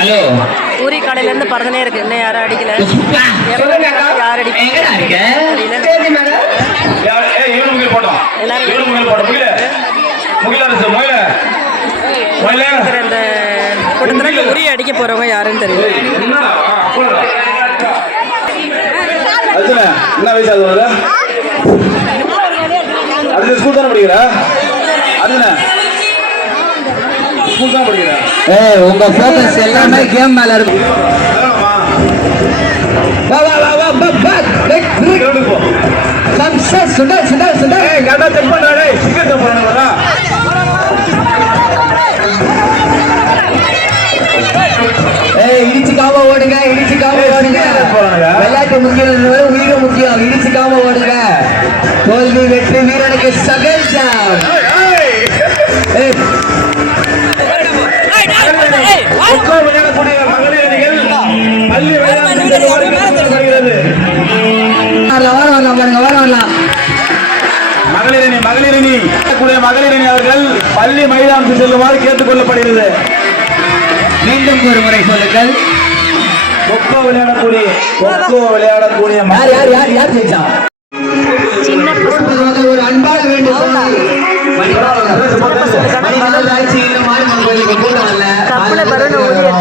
Hello puri கடையில இருந்து பறந்துனே இருக்கு இன்னும் யாரும் அடிக்கல யார் அடிக்க எங்கடா இருக்க ஏய், இவனு முகில் போட்டோம். எல்லாரும் இவனு முகில் போட்டோம். முகில. முகில அரசு, முகில. முகில. இருக்கிற இந்த கூட்டத்தில் உரி அடிக்க போறவங்க யாருன்னு தெரியல என்ன வயசு உனக்கு? அர்ஜுனா, ஸ்கூல் தானே படிக்கிற? படிக்கிற? ஏய் உங்க ஃபோக்கஸ் எல்லாமே கேம் மேல இருக்கு? வா வா வா வா பா பா கிரவுண்டுக்கு போ. சம்ச சுட சுட சுட ஏய், கரெக்டா check பண்ணுடா, டேய். check பண்ணணும்டா. ஏய் இடிச்சுக்காம ஓடுங்க இடிச்சுக்காம ஓடுங்க. விளையாட்டு முக்கியம் உயிர் முக்கியம் இடிச்சுக்காம ஓடுங்க தோல்வி வெற்றி வீரனுக்கு சகஜம் ஏய், ஏய். விளையாடக்கூடிய மகளிர் அணிகள் பள்ளி வரலாம் மகளிர் அணி மகளிர் அணி விளையாடக்கூடிய மகளிர் அணி அவர்கள் பள்ளி மைதானத்துக்கு செல்லுமாறு கேட்டுக்கொள்ளப்படுகிறது. மீண்டும் ஒரு முறை சொல்லுங்கள். கொக்கோ விளையாடக்கூடிய கொக்கோ விளையாடக்கூடிய யார் யார் யார் யார் ஜெயிச்சா? சின்ன பசங்க ஒரு அன்பாக வேண்டும்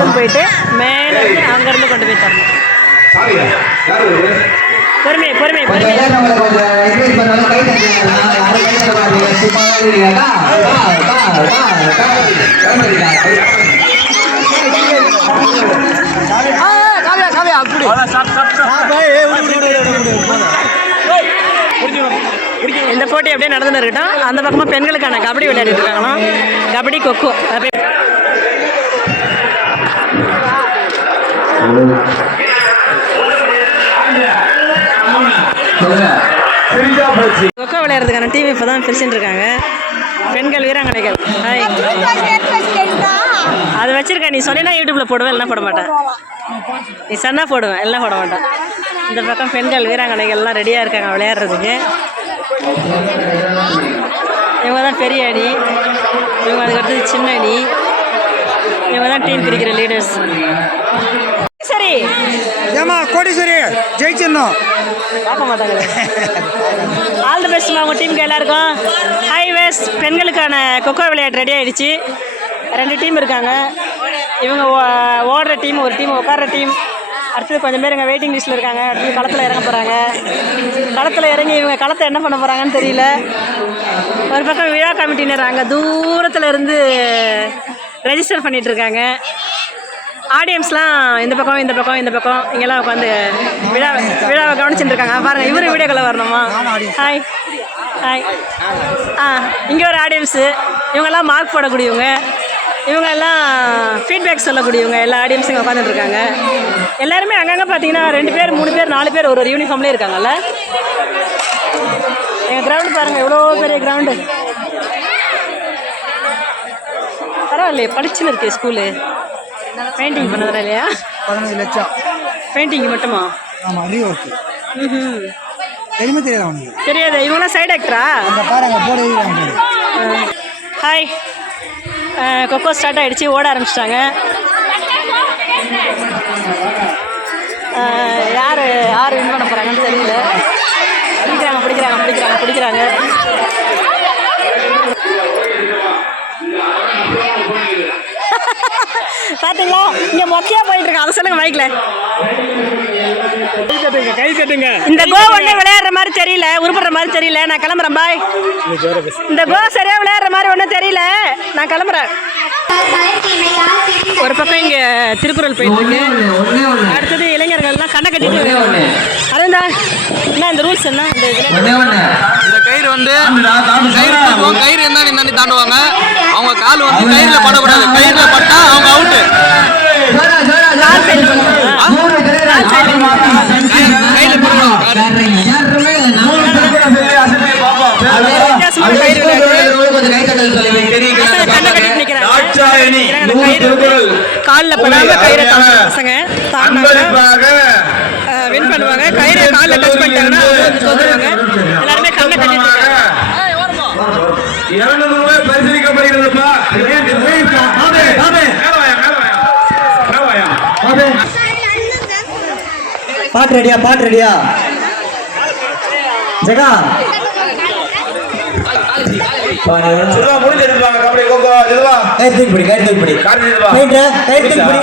எடுத்துன்னு போயிட்டு மேலே அங்கேருந்து கொண்டு போய் தரணும்? பொறுமை பொறுமை பொறுமை இந்த போட்டி அப்படியே நடந்துன்னு இருக்கட்டும். அந்த பக்கமாக பெண்களுக்கான கபடி விளையாடிட்டு இருக்காங்களாம். கபடி கொக்கோ. கொக்கோ விளையாடுறதுக்கான டிவி இப்போ தான் பிரிச்சுட்டு இருக்காங்க. பெண்கள் வீராங்கனைகள். ஹாய் அது வச்சிருக்கேன் நீ சொன்னா யூடியூப்ல போடுவேன் எல்லாம் போட மாட்டேன். நீ சொன்னா போடுவேன் எல்லாம் போட மாட்டேன். இந்த பக்கம் பெண்கள் வீராங்கனைகள்லாம் ரெடியாக இருக்காங்க விளையாடுறதுக்கு. இவங்க தான் பெரிய அணி. இவங்க அதுக்கு அடுத்தது சின்ன அணி. இவங்க தான் டீம் பிரிக்கிற லீடர்ஸ் ஏமா கோடீஸ்வரி ஜெயிச்சிடணும். பார்க்க மாட்டாங்க ஆல் தி பெஸ்ட்மா உங்கள் டீமுக்கு எல்லாருக்கும். ஹை வேஸ்ட் பெண்களுக்கான கொக்கோ விளையாட்டு ரெடி ஆயிடுச்சு. ரெண்டு டீம் இருக்காங்க. இவங்க ஓடுற டீம் ஒரு டீம் உட்கார்ற டீம் அடுத்தது கொஞ்சம் பேர் இங்கே வெயிட்டிங் லிஸ்ட்டில் இருக்காங்க. அடுத்தது களத்தில் இறங்க போகிறாங்க களத்தில் இறங்கி இவங்க களத்தை என்ன பண்ண போகிறாங்கன்னு தெரியல. ஒரு பக்கம் விழா கமிட்டினர் அங்கே தூரத்தில் இருந்து ரெஜிஸ்டர் பண்ணிட்டு இருக்காங்க. ஆடியன்ஸ்லாம் இந்த பக்கம் இந்த பக்கம் இந்த பக்கம் இங்கெல்லாம் உட்காந்து விழா விழாவை கவனிச்சுட்டு இருக்காங்க பாருங்க இவரு வீடியோக்குள்ள வரணுமா? ஹாய் ஹாய் ஆ இங்கே ஒரு ஆடியன்ஸு இவங்கெல்லாம் மார்க் போடக்கூடியவங்க. இவங்க எல்லாம் ஃபீட்பேக் சொல்லக்கூடியவங்க. எல்லா ஆடியன்ஸும் இங்கே உட்காந்துட்டு இருக்காங்க எல்லாருமே அங்கங்கே பார்த்தீங்கன்னா ரெண்டு பேர் மூணு பேர் நாலு பேர் ஒரு ஒரு யூனிஃபார்ம்லேயே இருக்காங்கல்ல? எங்கள் கிரவுண்டு பாருங்கள் எவ்வளோ பெரிய கிரவுண்டு பரவாயில்லையே படிச்சுன்னு இருக்கே ஸ்கூலு பெயிண்டிங் பண்ணதில்ல இல்லையா? பதினஞ்சு லட்சம். பெயிண்டிங் மட்டுமா? ஆமாம் ரீஒர்க்கு ம்ஹும். தெரியுமா தெரியாது அவனுக்கு. தெரியாது இவங்களாம் சைடு ஆக்டரா அந்த பாருங்க போட. ஹாய் கொக்கோ ஸ்டார்ட் ஆகிடுச்சு ஓட ஆரம்பிச்சிட்டாங்க. யார் யார் வின் பண்ண போகிறாங்கன்னு தெரியல. பிடிக்கிறாங்க பிடிக்கிறாங்க பிடிக்கிறாங்க பிடிக்கிறாங்க. பார்த்தீங்களா இங்கே மொக்கையாக போயிட்டு இருக்கு அதை சொல்லுங்க மைக்கில் கை தட்டுங்க இந்த கோ ஒண்ணு விளையாடுற மாதிரி தெரியல உருப்படுற மாதிரி தெரியல. நான் கிளம்புறேன் பாய் இந்த கோ சரியா விளையாடுற மாதிரி ஒன்றும் தெரியல. நான் கிளம்புறேன். ஒரு பக்கம் இங்க திருக்குறள் போயிட்டு இருக்கு அடுத்தது இளைஞர்கள்லாம் கண்ணை கட்டிட்டு அருந்தா என்ன இந்த ரூல்ஸ் என்ன? இந்த இதுல கயிறு வந்து கயிறு கயிறு இருந்தா இந்தாண்டி தாண்டுவாங்க. அவங்க கால் வந்து கயிறுல படக்கூடாது. கயிறுல பட்டா அவங்க அவுட்டு ஜோரா ஜோரா ஜோரா நூறு பேர் கையில. கால்ல படாம கயிறை பசங்க. வின் பண்ணுவாங்க. கயிறை காலில் டச் பண்ணிட்டாங்கன்னா அவங்க வந்து தோத்துருவாங்க எல்லாருமே கண்ணை கட்டிட்டு இருக்காங்க இருநூறு ரூபாய் பரிசீலிக்கப்படுகிறதுப்பா ஏன் இது போய் தாமே, தாமே. மேல வாயா, மேல வாயா. மேல வாயா. தம்பி பாட்டு ரெடியா பாட்டு ரெடியா ஜெகா. செல்வா முடிஞ்சு எடுத்துவாங்க கபடி கோகோ செல்வா கை தூக்கி பிடி கை தூக்கி பிடி. கார்த்தி செல்வா ரைட்டு கை தூக்கி பிடி.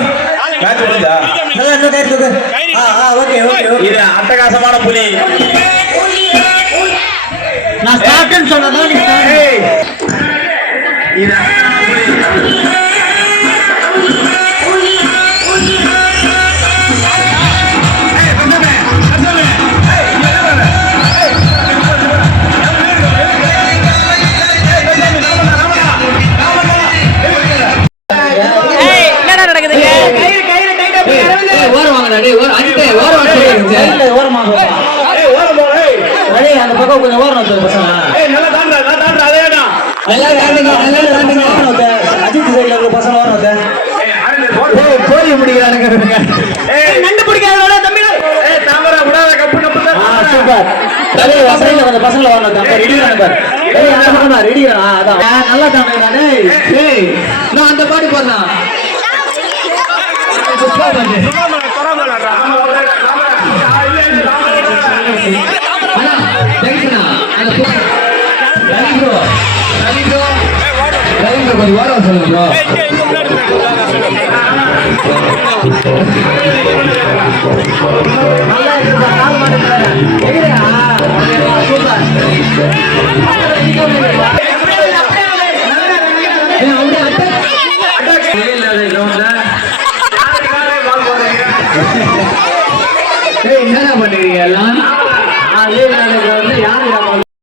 மேட்ச் முடிஞ்சா? நல்லா இன்னும் கை தூக்கு. ஆ ஆ ஓகே ஓகே ஓகே. இது அட்டகாசமான புலி. நான் ஸ்டார்ட்னு சொன்னதா நீ இது அந்த பக்கம் கொஞ்சம் ஓரம் வந்து பசங்க. ஏய். நல்லா தாண்டுங்க நல்லா தாண்டுங்க. வந்து அஜித் சைடுல இருக்க பசங்க ஓரம் வந்து ஏய். ஏய் முடிக்கிறானுங்க ஏய், நண்டு பிடிக்காத தம்பி ஏய், தாமரை, விடாத, கப்பு, கப்பு தான். ஆ சூப்பர். டேய் சைடுல கொஞ்சம் பசங்க ஓரம் வந்து ரெடி பண்ணு ஏய் அந்த பக்கம் தான் ரெடி ஆ அதான். ஆ, நல்லா தாண்டுடா டேய். டேய் நான் அந்த பாடி போறேன் சூப்பர். கொஞ்சம் வாரம் சொல்லுங்க ப்ரோ நல்லா இருக்குப்பா